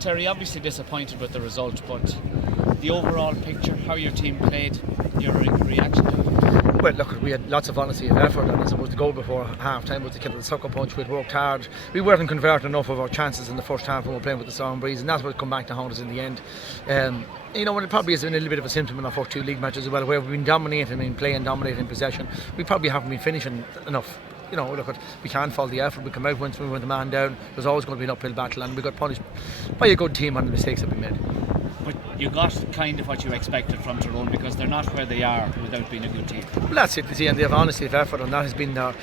Terry, obviously disappointed with the result, but the overall picture, how your team played, your reaction to it? Well, look, we had lots of honesty and effort, and I suppose the goal before half time was to get the sucker punch. We'd worked hard. We weren't converting enough of our chances in the first half when we were playing with the storm breeze, and that's what come back to haunt us in the end. You know, it probably has been a little bit of a symptom in our first two league matches as well, where we've been dominating in play and dominating in possession. We probably haven't been finishing enough. You know, look, we can't fault the effort. We come out once we went the man down. There's always going to be an uphill battle, and we got punished by a good team on the mistakes that we made. But you got kind of what you expected from Tyrone, because they're not where they are without being a good team. Well, that's it, and they have honesty of effort, and that has been their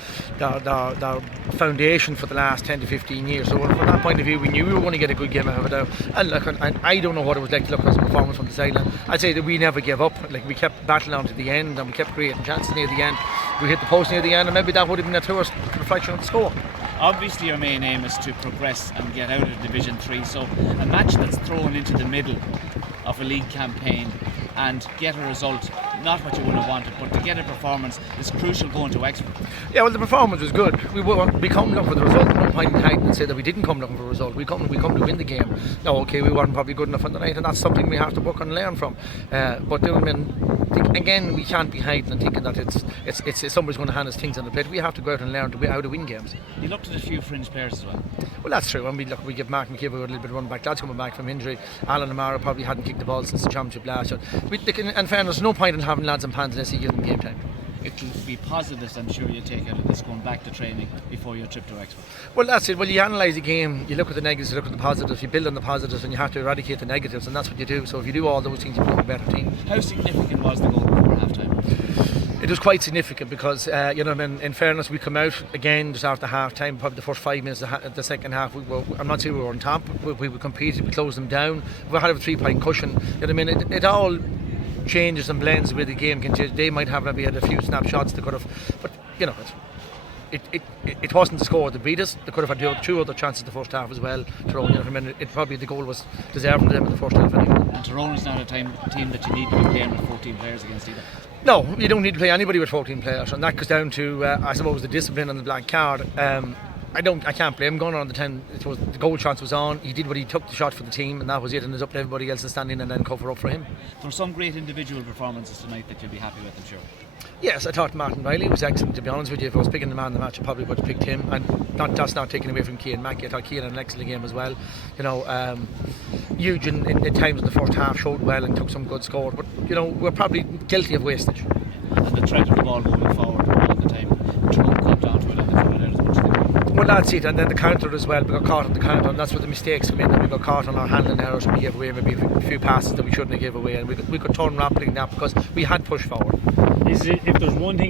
foundation for the last 10 to 15 years. So from that point of view, we knew we were going to get a good game out of it. And look, I don't know what it was like to look at us performance from the sideline. I'd say that we never gave up. Like, we kept battling on to the end, and we kept creating chances near the end. We hit the post near the end, and maybe that would have been a truest reflection of the score. Obviously your main aim is to progress and get out of Division 3, so a match that's thrown into the middle of a league campaign and get a result, not what you would have wanted, but to get a performance is crucial going to Wexford. Yeah, well, the performance was good. We come looking for the result. No point in hiding and say that we didn't come looking for a result. We come to win the game. Now, okay, we weren't probably good enough on the night, and that's something we have to work on and learn from. But again, we can't be hiding and thinking that it's somebody's going to hand us things on the plate. We have to go out and learn how to win games. You looked at a few fringe players as well. Well, that's true. And we give Mark McKibben a little bit of run back. That's coming back from injury. Alan Amara probably hadn't kicked the ball since the championship last year. In fairness, there's no point in having lads and pants unless you give them game time. It'll be positives, I'm sure, you take out of this going back to training before your trip to Wexford. Well, that's it. Well, you analyse the game, you look at the negatives, you look at the positives, you build on the positives, and you have to eradicate the negatives, and that's what you do. So if you do all those things, you become a better team. How significant was the goal before half time? It was quite significant because, in fairness, we come out again just after half time, probably the first 5 minutes of the second half. I'm not saying we were on top, we competed, we closed them down, we had a 3-point cushion. It all changes and blends with the game can change. They might have maybe had a few snapshots they could have, but it wasn't the score that beat us. They could have had two other chances in the first half as well. Tyrone, probably the goal was deserved for them in the first half anyway. And Tyrone is not a team that you need to be playing with 14 players against either. No, you don't need to play anybody with 14 players, and that goes down to I suppose the discipline and the black card. I can't blame Gunnar on the 10. The goal chance was on. He did what he took the shot for the team, and that was it. And it's up to everybody else to stand in and then cover up for him. There were some great individual performances tonight that you'll be happy with, I'm sure. Yes, I thought Martin Riley was excellent, to be honest with you. If I was picking the man of the match, I probably would have picked him. And that's not taking away from Cian Mackey. I thought Cian had an excellent game as well. Huge in times in the first half, showed well and took some good scores. But we're probably guilty of wastage. And the threat of the ball moving forward all the time. Tyrone got down to it and they put it out as much as they could. Well, that's it, and then the counter as well. We got caught on the counter, and that's where the mistakes come in. And we got caught on our handling errors, and we gave away maybe a few passes that we shouldn't have given away. And we could turn rapidly in that because we had pushed forward. If there's one thing